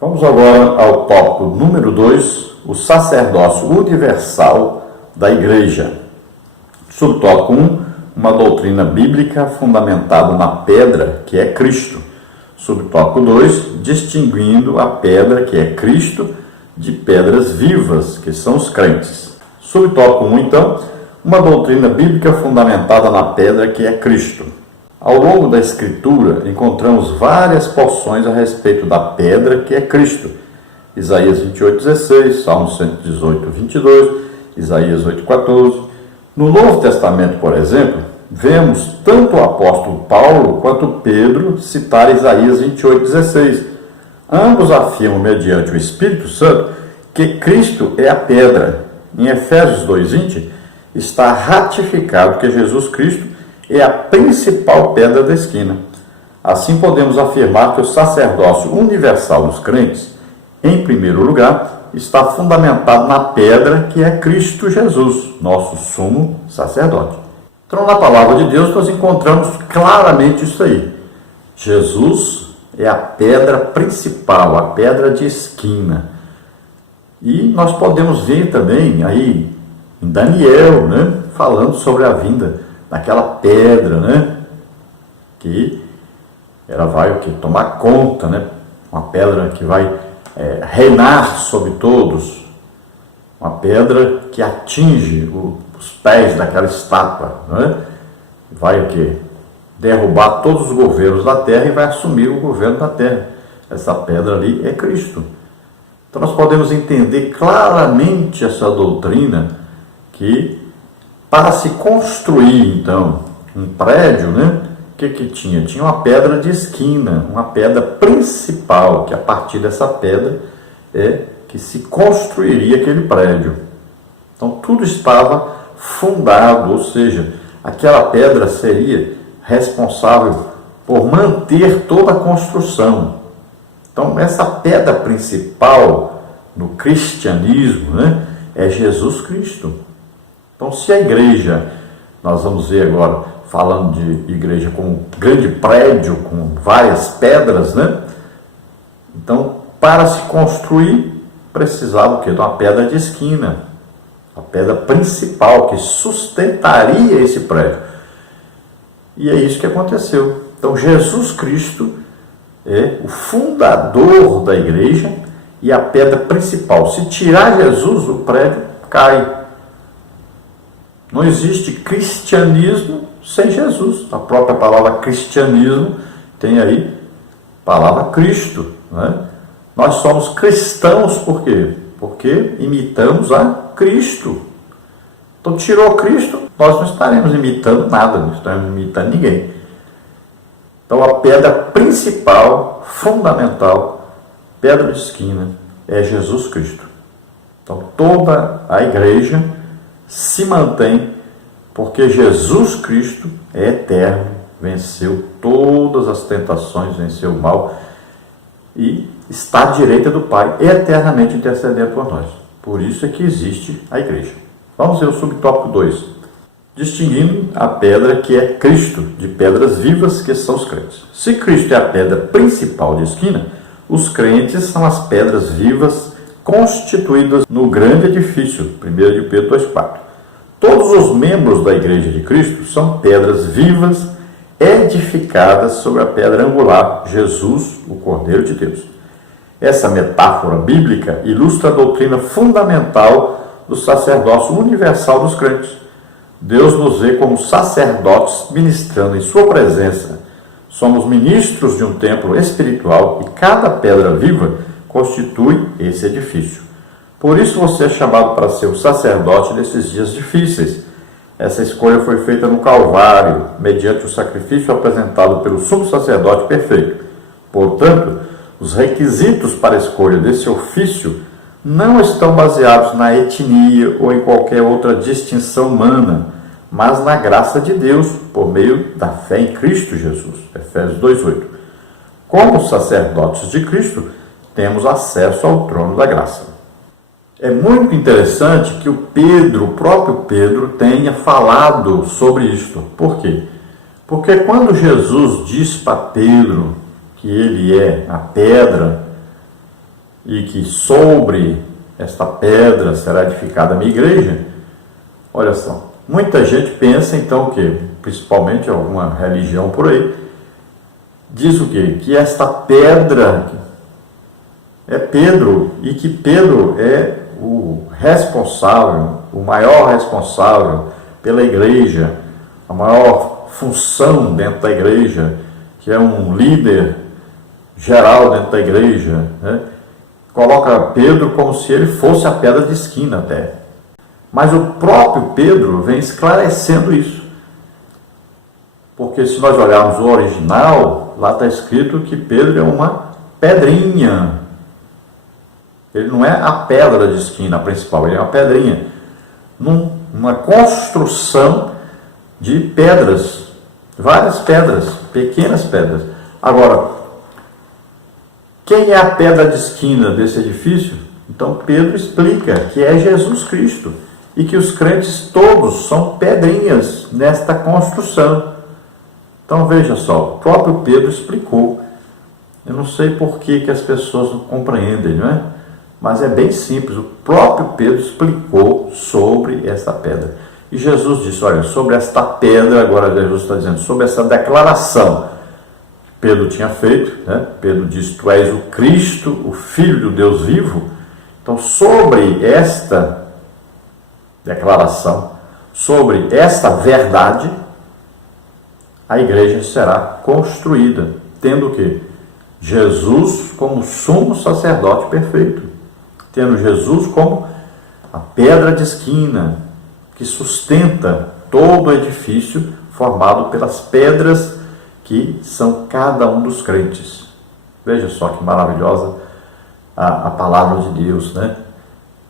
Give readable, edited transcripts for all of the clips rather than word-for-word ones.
Vamos agora ao tópico número 2, o sacerdócio universal da Igreja. Subtópico 1, uma doutrina bíblica fundamentada na pedra que é Cristo. Subtópico 2, distinguindo a pedra que é Cristo de pedras vivas, que são os crentes. Subtópico 1, então, uma doutrina bíblica fundamentada na pedra que é Cristo. Ao longo da Escritura, encontramos várias porções a respeito da pedra que é Cristo. Isaías 28:16, Salmo 118:22, Isaías 8:14. No Novo Testamento, por exemplo, vemos tanto o apóstolo Paulo quanto Pedro citar Isaías 28:16. Ambos afirmam, mediante o Espírito Santo, que Cristo é a pedra. Em Efésios 2:20, está ratificado que Jesus Cristo é a principal pedra da esquina. Assim podemos afirmar que o sacerdócio universal dos crentes, em primeiro lugar, está fundamentado na pedra que é Cristo Jesus, nosso sumo sacerdote. Então, na palavra de Deus, nós encontramos claramente isso aí. Jesus é a pedra principal, a pedra de esquina. E nós podemos ver também aí em Daniel, falando sobre a vinda daquela pedra, que ela vai tomar conta, uma pedra que vai reinar sobre todos, uma pedra que atinge os pés daquela estátua, vai derrubar todos os governos da terra e vai assumir o governo da terra. Essa pedra ali é Cristo. Então nós podemos entender claramente essa doutrina que para se construir, então, um prédio, o que tinha? Tinha uma pedra de esquina, uma pedra principal, que a partir dessa pedra é que se construiria aquele prédio. Então, tudo estava fundado, ou seja, aquela pedra seria responsável por manter toda a construção. Então, essa pedra principal no cristianismo, é Jesus Cristo. Então, se a igreja, nós vamos ver agora, falando de igreja com um grande prédio, com várias pedras, Então, para se construir, precisava o quê? De uma pedra de esquina, a pedra principal que sustentaria esse prédio. E é isso que aconteceu. Então, Jesus Cristo é o fundador da igreja e a pedra principal. Se tirar Jesus, o prédio cai. Não existe cristianismo sem Jesus. A própria palavra cristianismo tem aí a palavra Cristo. Nós somos cristãos por quê? Porque imitamos a Cristo. Então, tirou Cristo, nós não estaremos imitando nada, não estaremos imitando ninguém. Então, a pedra principal, fundamental, pedra de esquina, é Jesus Cristo. Então, toda a igreja se mantém porque Jesus Cristo é eterno, venceu todas as tentações, venceu o mal e está à direita do Pai, eternamente intercedendo por nós. Por isso é que existe a igreja. Vamos ver o subtópico 2. Distinguindo a pedra que é Cristo, de pedras vivas que são os crentes. Se Cristo é a pedra principal de esquina, os crentes são as pedras vivas constituídas no grande edifício, 1 de Pedro 2,4. Todos os membros da Igreja de Cristo são pedras vivas, edificadas sobre a pedra angular, Jesus, o Cordeiro de Deus. Essa metáfora bíblica ilustra a doutrina fundamental do sacerdócio universal dos crentes. Deus nos vê como sacerdotes ministrando em sua presença. Somos ministros de um templo espiritual e cada pedra viva constitui esse edifício. Por isso você é chamado para ser o sacerdote nesses dias difíceis. Essa escolha foi feita no Calvário, mediante o sacrifício apresentado pelo sumo sacerdote perfeito. Portanto, os requisitos para a escolha desse ofício não estão baseados na etnia ou em qualquer outra distinção humana, mas na graça de Deus, por meio da fé em Cristo Jesus. Efésios 2,8. Como sacerdotes de Cristo, temos acesso ao trono da graça. É muito interessante que o próprio Pedro, tenha falado sobre isto. Por quê? Porque quando Jesus diz para Pedro que ele é a pedra e que sobre esta pedra será edificada a minha igreja, olha só, muita gente pensa então que, principalmente alguma religião por aí, diz o quê? Que esta pedra é Pedro e que Pedro é o responsável, o maior responsável pela igreja, a maior função dentro da igreja, que é um líder geral dentro da igreja, né? Coloca Pedro como se ele fosse a pedra de esquina até. Mas o próprio Pedro vem esclarecendo isso. Porque se nós olharmos o original, lá está escrito que Pedro é uma pedrinha. Ele não é a pedra de esquina principal, ele é uma pedrinha. Uma construção de pedras, várias pedras, pequenas pedras. Agora, quem é a pedra de esquina desse edifício? Então Pedro explica que é Jesus Cristo e que os crentes todos são pedrinhas nesta construção. Então veja só, o próprio Pedro explicou. Eu não sei por que as pessoas não compreendem, não é? Mas é bem simples, o próprio Pedro explicou sobre essa pedra. E Jesus disse, olha, sobre esta pedra, agora Jesus está dizendo, sobre essa declaração que Pedro tinha feito, né? Pedro disse, tu és o Cristo, o Filho do Deus vivo. Então, sobre esta declaração, sobre esta verdade, a igreja será construída, tendo o quê? Jesus como sumo sacerdote perfeito, tendo Jesus como a pedra de esquina, que sustenta todo o edifício formado pelas pedras que são cada um dos crentes. Veja só que maravilhosa a palavra de Deus, né?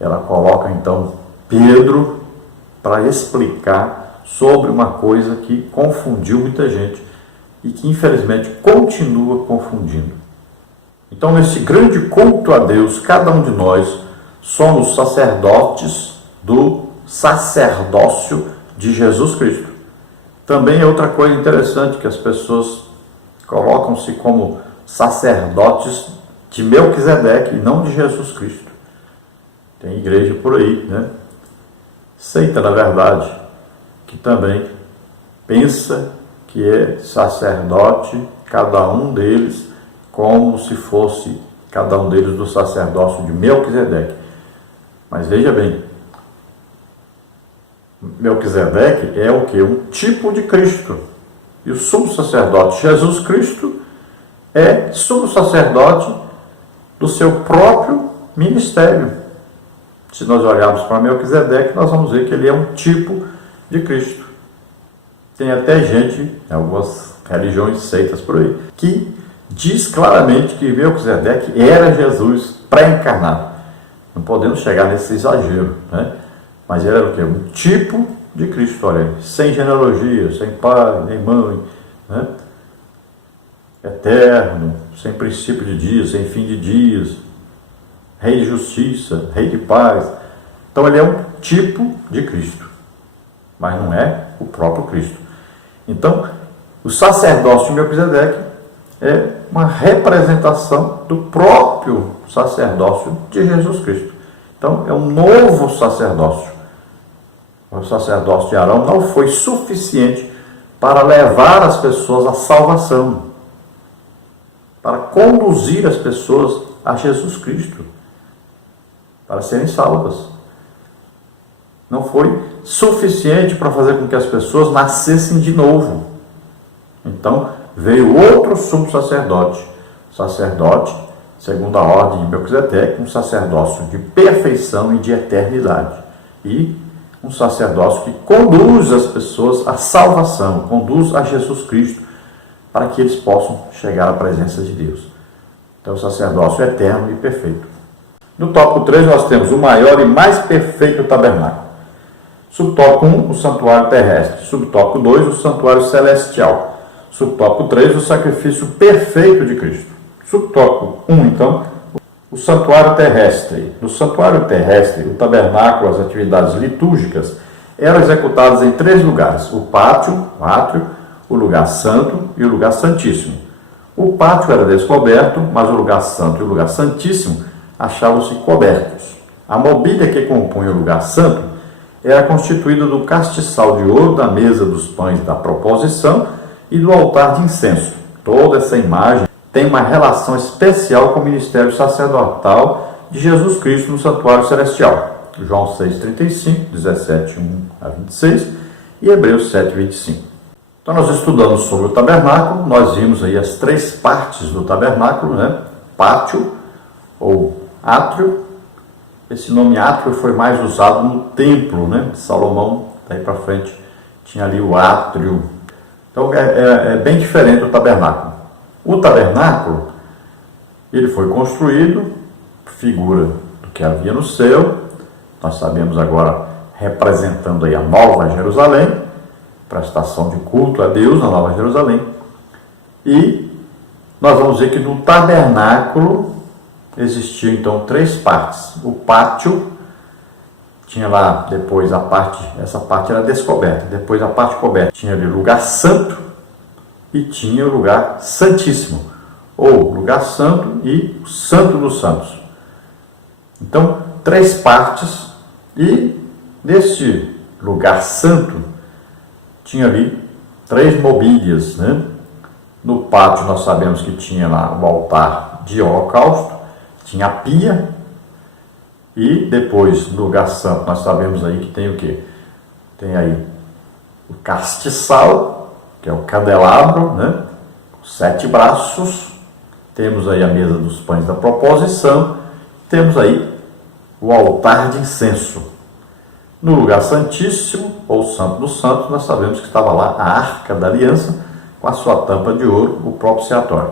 Ela coloca então Pedro para explicar sobre uma coisa que confundiu muita gente e que infelizmente continua confundindo. Então, nesse grande culto a Deus, cada um de nós somos sacerdotes do sacerdócio de Jesus Cristo. Também é outra coisa interessante que as pessoas colocam-se como sacerdotes de Melquisedeque e não de Jesus Cristo. Tem igreja por aí, né? Seita, na verdade, que também pensa que é sacerdote, cada um deles, como se fosse cada um deles do sacerdócio de Melquisedeque. Mas veja bem, Melquisedeque é o que? Um tipo de Cristo. E o sumo sacerdote Jesus Cristo é sumo sacerdote do seu próprio ministério. Se nós olharmos para Melquisedeque, nós vamos ver que ele é um tipo de Cristo. Tem até gente, algumas religiões seitas por aí, que diz claramente que Melquisedeque era Jesus pré-encarnado. Não podemos chegar nesse exagero, né? Mas ele era o quê? Um tipo de Cristo, olha, sem genealogia, sem pai, nem mãe, né? Eterno, sem princípio de dias, sem fim de dias, rei de justiça, rei de paz. Então ele é um tipo de Cristo, mas não é o próprio Cristo. Então, o sacerdócio de Melquisedeque é uma representação do próprio sacerdócio de Jesus Cristo. Então, é um novo sacerdócio. O sacerdócio de Arão não foi suficiente para levar as pessoas à salvação, para conduzir as pessoas a Jesus Cristo, para serem salvas. Não foi suficiente para fazer com que as pessoas nascessem de novo. Então, veio outro sumo sacerdote, segundo a ordem de Melquisedeque, um sacerdócio de perfeição e de eternidade. E um sacerdócio que conduz as pessoas à salvação, conduz a Jesus Cristo, para que eles possam chegar à presença de Deus. Então, o sacerdócio é eterno e perfeito. No tópico 3, nós temos o maior e mais perfeito tabernáculo. Subtópico 1, o santuário terrestre. Subtópico 2, o santuário celestial. Subtópico 3, o sacrifício perfeito de Cristo. Subtópico 1, então, o santuário terrestre. No santuário terrestre, o tabernáculo, as atividades litúrgicas, eram executadas em 3 lugares: o pátio, o átrio, o lugar santo e o lugar santíssimo. O pátio era descoberto, mas o lugar santo e o lugar santíssimo achavam-se cobertos. A mobília que compunha o lugar santo era constituída do castiçal de ouro da mesa dos pães da proposição e do altar de incenso. Toda essa imagem tem uma relação especial com o ministério sacerdotal de Jesus Cristo no santuário celestial. João 6,35, 17, 1 a 26 e Hebreus 7, 25. Então nós estudamos sobre o tabernáculo, nós vimos aí as três partes do tabernáculo, né? Pátio ou átrio. Esse nome átrio foi mais usado no templo, né? Salomão, daí para frente, tinha ali o átrio. Então é bem diferente do tabernáculo. O tabernáculo, ele foi construído, figura do que havia no céu, nós sabemos agora, representando aí a Nova Jerusalém, prestação de culto a Deus na Nova Jerusalém. E nós vamos ver que no tabernáculo existiam então três partes. O pátio, tinha lá depois a parte, essa parte era descoberta, depois a parte coberta tinha ali o lugar santo e tinha o lugar santíssimo, ou lugar santo e o santo dos santos. Então, três partes, e nesse lugar santo tinha ali três mobílias, né? No pátio nós sabemos que tinha lá o altar de holocausto, tinha a pia, e depois no lugar santo nós sabemos aí que tem o quê? Tem aí o castiçal, que é o candelabro, né? 7 braços, temos aí a mesa dos pães da proposição, temos aí o altar de incenso. No lugar santíssimo, ou santo dos santos, nós sabemos que estava lá a arca da aliança, com a sua tampa de ouro, o propiciatório.